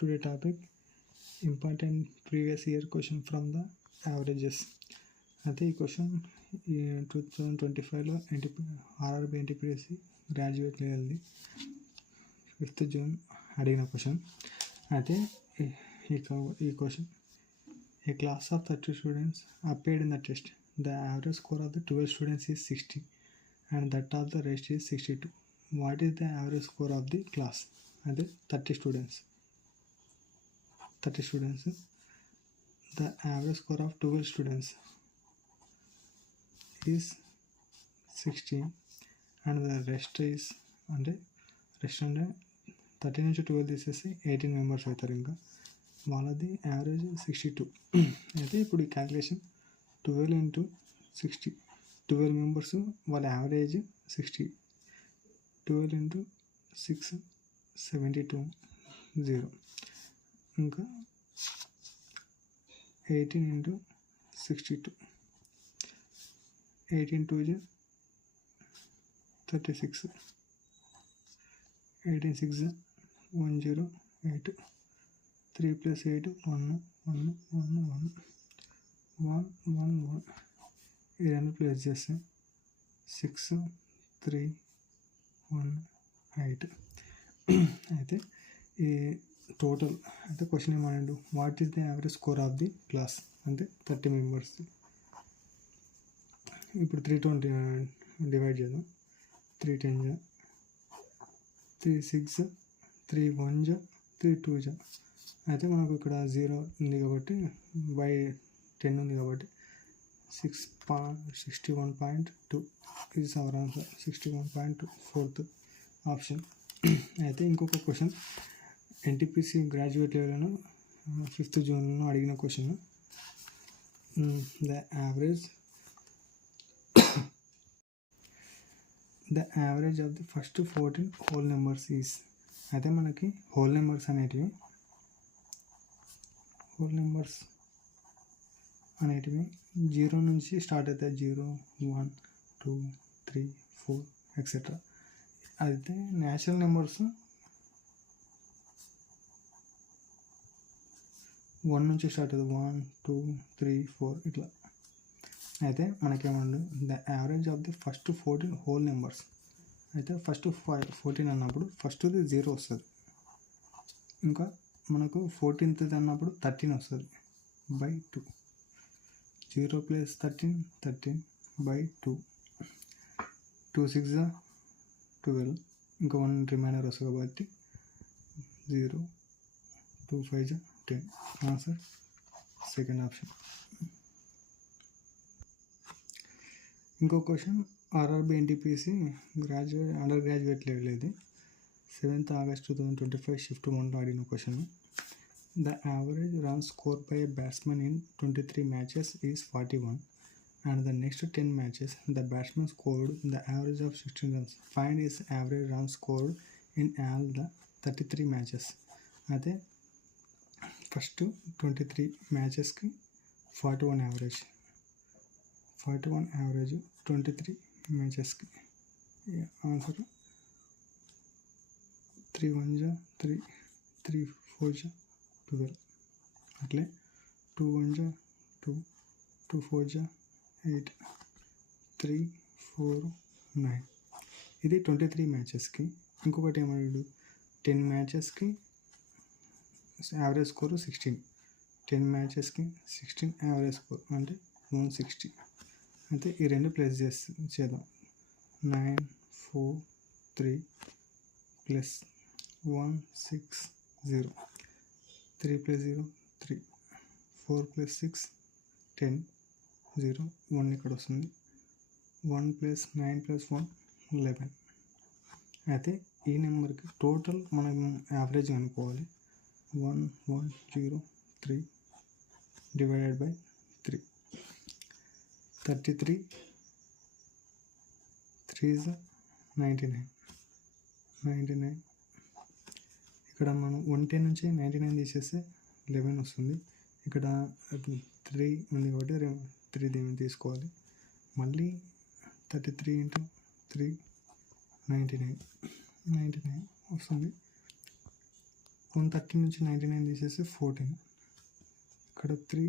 Today topic important previous year question from the averages. అయితే ఈ question 2025లో RRB NTPC graduate లెవెల్ది 5th June అడిగిన క్వశ్చన్. అయితే ఈ question a class of 30 students appeared in the test. The average score of the 12 students is 60 and that of the rest is 62. What is the average score of the class? అదే 30 students. The average score of 12 students is 60 and the rest is అంటే 30 నుంచి 12 తీసేసి 18 members అవుతారు. ఇంకా వాళ్ళది average 62. అయితే ఇప్పుడు ఈ క్యాలిక్యులేషన్ 12 into 60, 12 మెంబర్స్ వాళ్ళ యావరేజ్ 60, 12 into 6 72 0, ఇంకా 18 into 62, 18 2 36, 18 6 108, 3 plus 8 1 1 1 1 1 1 1. ఈ రెండు ప్లేస్ చేస్తే 6 3 1 8. అయితే ఈ టోటల్ అయితే క్వశ్చన్ ఏమన్నాడు, what is the average score of the class అంటే 30 మెంబర్స్. ఇప్పుడు 320 డివైడ్ చేద్దాం. 3 10 3 6 3 1 3 2. అయితే మనకు ఇక్కడ 0 ఉంది కాబట్టి బై 10 ఉంది కాబట్టి 61.2 is our answer. 61.2 4th option. అయితే ఇంకొక క్వశ్చన్ ఎన్టీపీసీ గ్రాడ్యుయేట్ లెవెల్ను 5th June అడిగిన question. The average of the first 14 whole numbers is. అయితే మనకి హోల్ నెంబర్స్ అనేటివి 0 నుంచి స్టార్ట్ అవుతాయి. 0 1 2 3 4 ఎక్సెట్రా. అయితే న్యాచురల్ నెంబర్స్ 1 నుంచి స్టార్ట్ అవుతుంది. 1 2 3 4 ఇట్లా. అయితే మనకేమండు the average of the first 14 whole numbers. అయితే ఫస్ట్ 14 అన్నప్పుడు ఫస్ట్ది 0 వస్తుంది. ఇంకా మనకు 14th అన్నప్పుడు 13 వస్తుంది బై 2. 0 plus 13 13 by 2. 2 6 12, ఇంకా 1 రిమైనర్ వస్తుంది కాబట్టి 0 2 5 10. Answer second option. ఇంకో question RRB NTPC under graduate level. ఇది 7th August 2025 షిఫ్ట్ 1లో అడిగిన question. The average run scored by a batsman in 23 matches is 41 and the next 10 matches the batsman scored the average of 16 runs. Find his average run scored in all the 33 matches. అయితే first 23 మ్యాచెస్కి 41 average. 23 మ్యాచెస్కి. Answer 3 1 3 3 4 12. అట్లే 2 1 2 2 4 8 3 4 9. ఇది 23 మ్యాచెస్కి. ఇంకొకటి ఏమన్నాడు, 10 మ్యాచెస్కి average score 16. 10 మ్యాచెస్కి 16 average score అంటే 160. అయితే ఈ రెండు place చేద్దాం. 9 4 3 ప్లస్ 1 6 0. 3 plus 0 3, 4 plus 6 10 0 1 ఇక్కడ వస్తుంది. 1 plus 9 plus 1 11. అయితే ఈ నెంబర్కి టోటల్ మనం యావరేజ్ అనుకోవాలి. 1 1 0 3 డివైడెడ్ బై 3. 33 3 is 99. ఇక్కడ మనం 110 నుంచి 99 తీసేస్తే 11 వస్తుంది. ఇక్కడ 3 ఉంది కాబట్టి 3 దీన్ని తీసుకోవాలి. మళ్ళీ 33 into 3 99 వస్తుంది. 130 నుంచి 99 తీసేసి 14, ఇక్కడ 3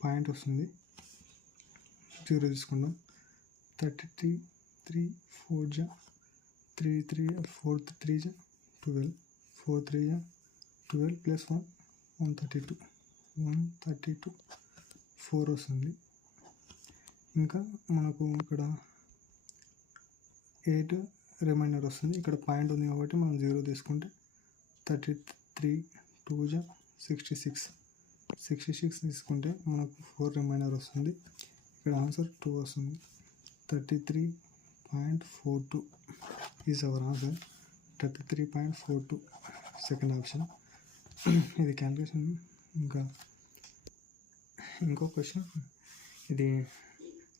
పాయింట్ వస్తుంది, 0 తీసుకుందాం. 33 3 4 జా 3 3 4 3 జా 12, 4 3 జా 12 ప్లస్ 1 132 4 వస్తుంది. ఇంకా మనకు ఇక్కడ 8 రిమైండర్ వస్తుంది. ఇక్కడ పాయింట్ ఉంది కాబట్టి మనం 0 తీసుకుంటే 33 2 జా 66 తీసుకుంటే మనకు 4 రిమైండర్ వస్తుంది. ఇక్కడ ఆన్సర్ 2 వస్తుంది. 33.42 is our answer. 33.42 second option. ఇది క్యాల్కులేషన్. ఇంకా ఇంకో క్వశ్చన్, ఇది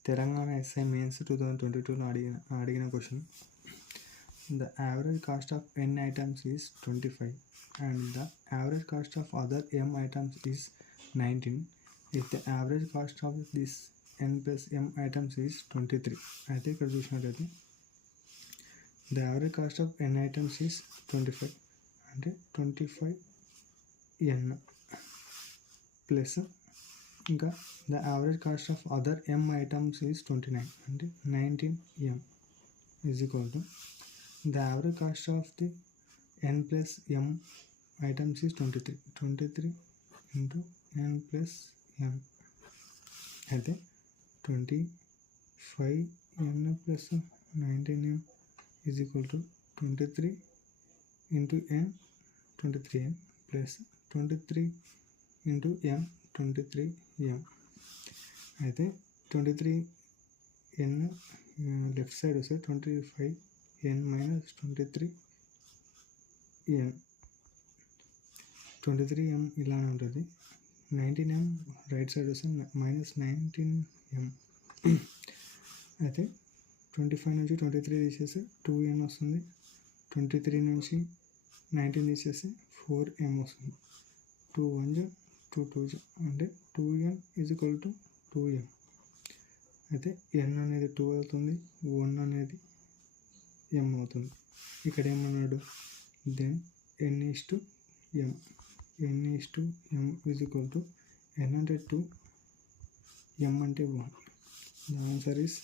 తెలంగాణ ఎస్ఐ మెయిన్స్ 2022లో అడిగిన question. The average cost of n items is 25 and the average cost of other m items is 19 if the average cost of this n plus m items is 23. అయితే ఇక్కడ చూసినట్లయితే the average cost of n items is 25 అంటే 25n plus ఇంకా the average cost of other m items is 29 అంటే 19m is equal to the average cost of the n plus m items is 23 into n plus m అయితే 25n plus 19m is equal to 23 into n 23n plus 23 into m 23m అయితే 23n left side వస్తే 25n minus 23n 23m ఇలానే ఉంటుంది. 19m right side వస్తే minus 19m. అయితే 25 నుంచి 23 తీసేసి 2n వస్తుంది. 23 నుంచి 19 తీసేసి 4m వస్తుంది. 2 1 2 2 అంటే 2n is equal to 2m. అయితే n అనేది 2 అవుతుంది, 1 అనేది m అవుతుంది. ఇక్కడ ఏమన్నాడు, then n is to m is equal to n అంటే 2, m అంటే 1. The answer is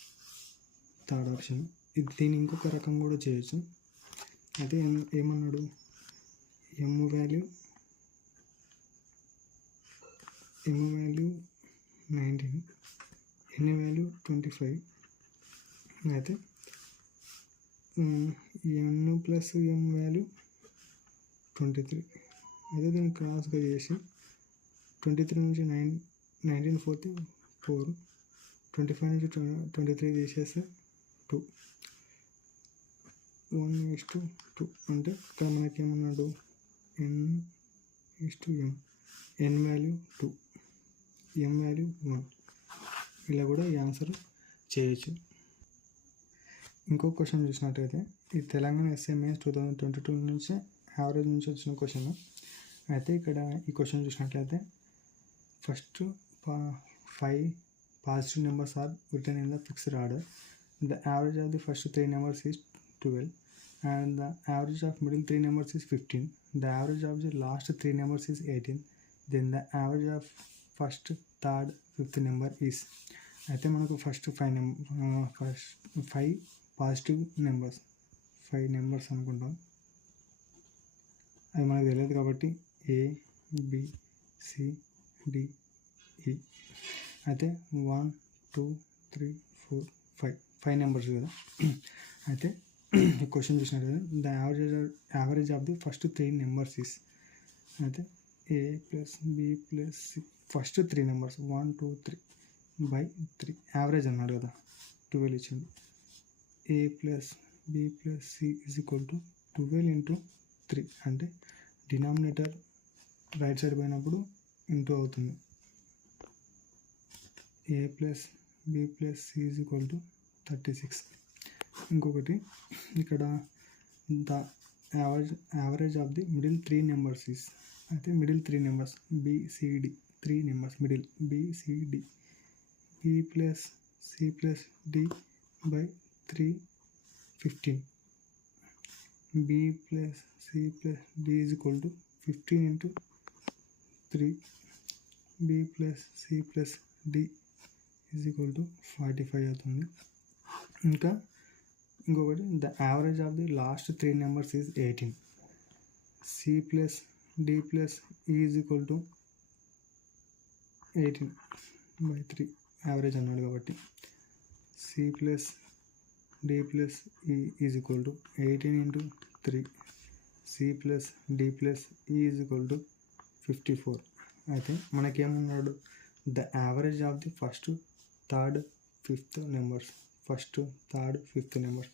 third option. ఇది దీన్ని ఇంకొక రకం కూడా చేయొచ్చు. అయితే ఏమన్నాడు, m వాల్యూ 19, n వాల్యూ 25. అయితే n ప్లస్ m వాల్యూ 23. అయితే దీన్ని క్రాస్గా చేసి 23 నుంచి 19 పోతే 4, 25 నుంచి 23 తీసేస్తే 2, 1:2 అంటే ఇక్కడ మనకి ఏమన్నాడు, n is to m, n value 2, m value 1. ఇలా కూడా ఈ ఆన్సర్ చేయొచ్చు. ఇంకో క్వశ్చన్ చూసినట్టయితే ఈ తెలంగాణ ఎస్ఐ మెయిన్స్ 2022 నుంచి యావరేజ్ నుంచి వచ్చిన క్వశ్చన్. అయితే ఇక్కడ ఈ క్వశ్చన్ చూసినట్లయితే first 5 positive numbers are return in the fixed order. The average of the first 3 numbers is 12 and the average of middle 3 numbers is 15. The average of the last 3 numbers is 18. Then the average of first, third, fifth number is. అయితే మనకు first 5 positive numbers, 5 numbers అనుకుంటాం. అది మనకు తెలియదు కాబట్టి ABCDE. అయితే 1 2 3 4 5 numbers కదా. అయితే ఈ క్వశ్చన్ చూసినట్టు the average of the first 3 numbers is. అయితే A plus B plus C first 3 numbers 1 2 3 by 3 average అన్నాడు కదా, 12 ఇచ్చింది. A plus B plus C is equal to 12 into 3 అంటే డినామినేటర్ రైట్ సైడ్ పోయినప్పుడు ఇంటూ అవుతుంది. A plus B plus C is equal to 36. ఇంకొకటి ఇక్కడ the average of the middle 3 numbers is. అయితే middle 3 numbers BCD 3 numbers middle BCD B plus C plus D by 3 15. b plus c plus d is equal to 15 into 3, b plus c plus d is equal to 45 అవుతుంది. ఇంకా ఇంకొకటి the average of the last 3 numbers is 18. c plus d plus e is equal to 18/3 average అన్నాడు కాబట్టి c plus d plus e is equal to 18 into 3, c plus d plus e is equal to 54. అయితే మనకేమన్నాడు the average of the first third fifth numbers, first third fifth numbers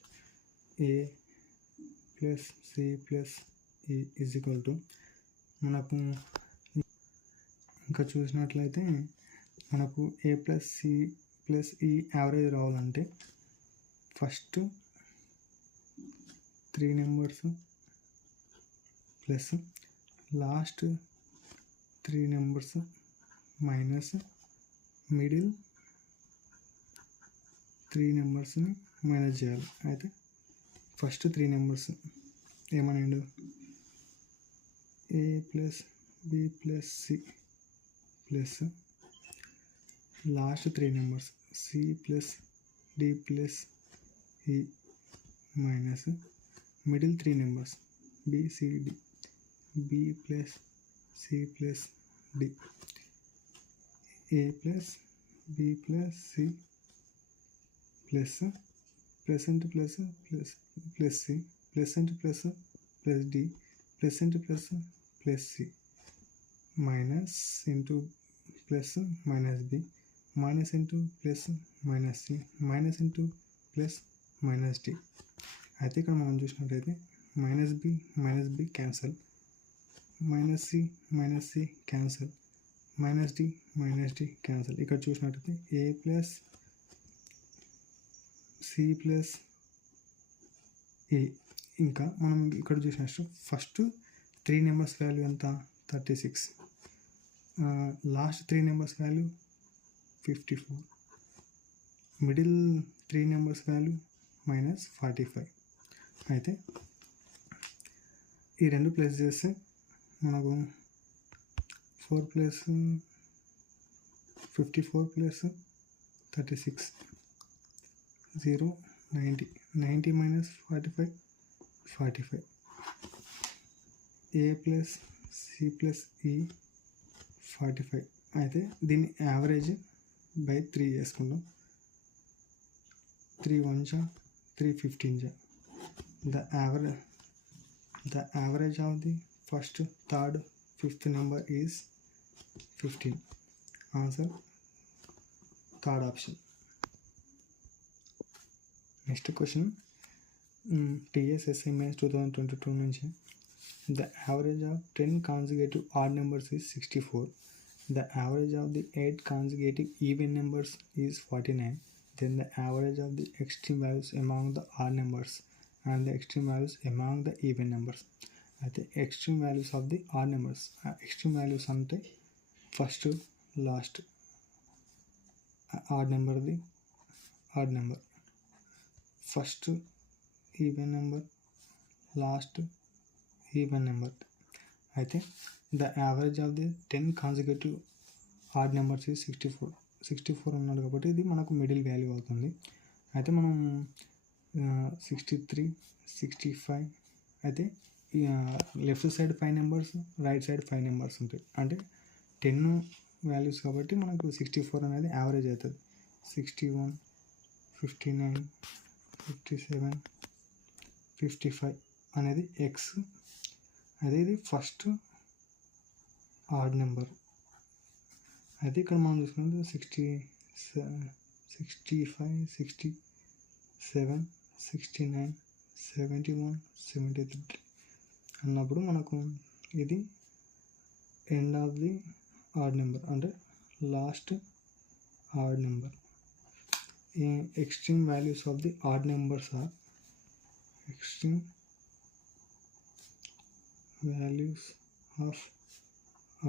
a plus C plus E is equal to మనకు ఇంకా చూసినట్లయితే మనకు A plus C plus E average రావాలంటే first 3 numbers plus last 3 numbers minus middle 3 నెంబర్స్ని minus చేయాలి. అయితే first 3 numbers ఏమనండు A plus B plus C plus last 3 numbers C plus D plus E minus middle 3 numbers BCD B plus C plus D A plus B plus C plus plus into plus plus plus C plus into plus plus D plus into plus plus C minus into plus minus B minus into plus minus C minus into plus minus D. అయితే ఇక్కడ మనం చూసినట్లయితే minus B cancel, minus C cancel, minus D cancel. ఇక్కడ చూసినట్లయితే A plus C plus A. ఇంకా మనం ఇక్కడ చూసినట్టు ఫస్ట్ 3 నెంబర్స్ వాల్యూ ఎంత 36, last 3 numbers value 54, middle 3 numbers value -45. అయితే ఈ రెండు ప్లస్ చేస్తే మనకు 4 ప్లస్ 54 ప్లస్ 36 0 90 మైనస్ 45 ఏ ప్లస్ సి ప్లస్ ఈ 45. అయితే దీన్ని యావరేజ్ బై 3 చేసుకుందాం. 3 1 3 15. The average of the first, third, fifth number is 15. Answer third option. Next question. TSSA Mains 2022 నుంచి the average of 10 consecutive odd numbers is 64. The average of the 8 consecutive even numbers is 49. Then the average of the extreme values among the odd numbers and the extreme values among the even numbers. అయితే extreme values of the odd numbers, extreme values అంటే first last odd నెంబర్ది odd number, first even number, last even number. అయితే the average of the 10 consecutive odd numbers ఈ 64 అన్నాడు కాబట్టి ఇది మనకు middle value అవుతుంది. అయితే మనం 63 65 అయితే left side 5 numbers, right side 5 numbers ఉంటాయి. అంటే 10 వాల్యూస్ కాబట్టి మనకు 64 అనేది యావరేజ్ అవుతుంది. 61 59 57 55 అనేది ఎక్స్. అదే ఇది ఫస్ట్ ఆడ్ నెంబర్. అయితే ఇక్కడ మనం చూసుకుంటే 65 67 69 71 73 అన్నప్పుడు మనకు ఇది end of the odd number అంటే last odd number. Extreme values of the odd numbers are extreme values of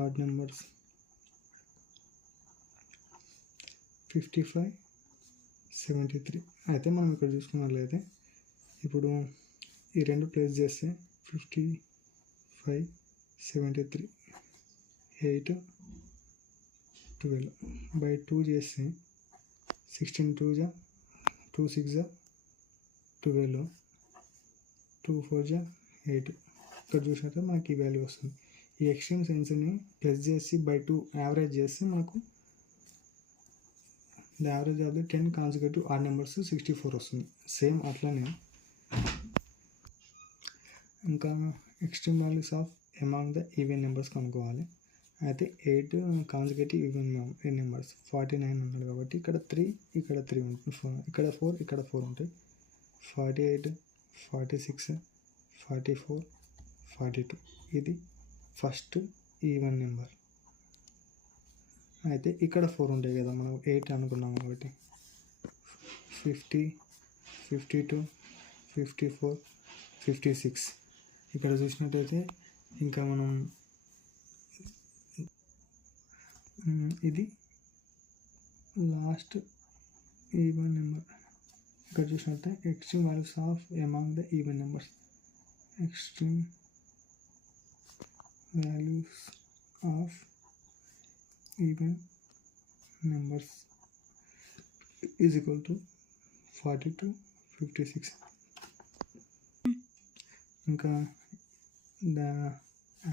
odd numbers 55 73. అయితే మనం ఇక్కడ చూసుకున్నట్లయితే ఇప్పుడు ఈ రెండు ప్లేస్ చేస్తే 55, 73, 8, 12 బై 2 చేస్తే 16 2 2 6 12, 2 4 8. ఇక్కడ చూసినట్టు మనకి ఈ వాల్యూ వస్తుంది. ఈ ఎక్స్ట్రీమ్ సెన్స్ని ప్లస్ చేసి బై 2 యావరేజ్ చేస్తే మనకు the average of the 10 consecutive odd numbers 64 వస్తుంది. సేమ్ అట్లనే ఇంకా extreme values of among the even numbers కనుక్కోవాలి. అయితే 8 కాన్సిక్యూటివ్ ఈవెన్ నెంబర్స్ 49 ఉన్నాడు కాబట్టి ఇక్కడ 3 ఇక్కడ 3 ఉంటుంది, ఇక్కడ 4 ఇక్కడ 4 ఉంటాయి. 48, 46, 44, 42 ఇది ఫస్ట్ ఈవెన్ నెంబర్. అయితే ఇక్కడ 4 ఉంటాయి కదా, మనం 8 అనుకున్నాం కాబట్టి 50, 52, 54, 56. ఇక్కడ చూసినట్టయితే ఇంకా మనం ఇది లాస్ట్ ఈవెన్ నెంబర్. ఇక్కడ చూసినట్టే extreme values of among the even numbers, extreme values of even numbers is equal to 42, 56. ఇంకా the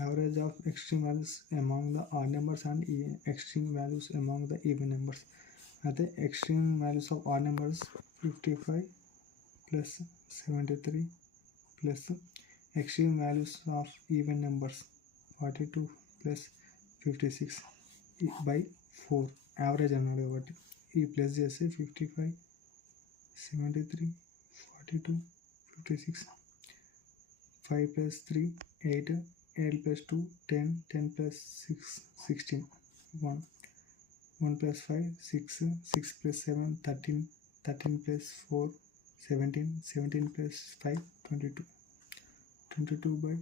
average of extreme values among the odd numbers and extreme values among the even numbers. అయితే extreme values of odd numbers 55 plus 73 plus extreme values of even numbers 42 plus 56 by 4 average అన్నాడు కాబట్టి ఈ plus చేస్తే 55, 73, 42, 56, 5 plus 3 8, 8 plus 2 10, 10 plus 6 16, 1, 1 plus 5 6, 6 plus 7 13, 13 plus 4 17, 17 plus 5 22, 22 by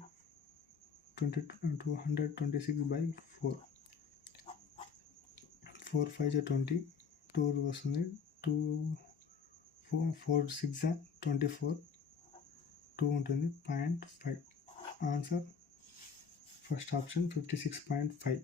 226 by 4, 4 5 20, 2 వస్తుంది, 2 4 6 24, 2 ఉంటుంది 0.5. Answer first option 56.5.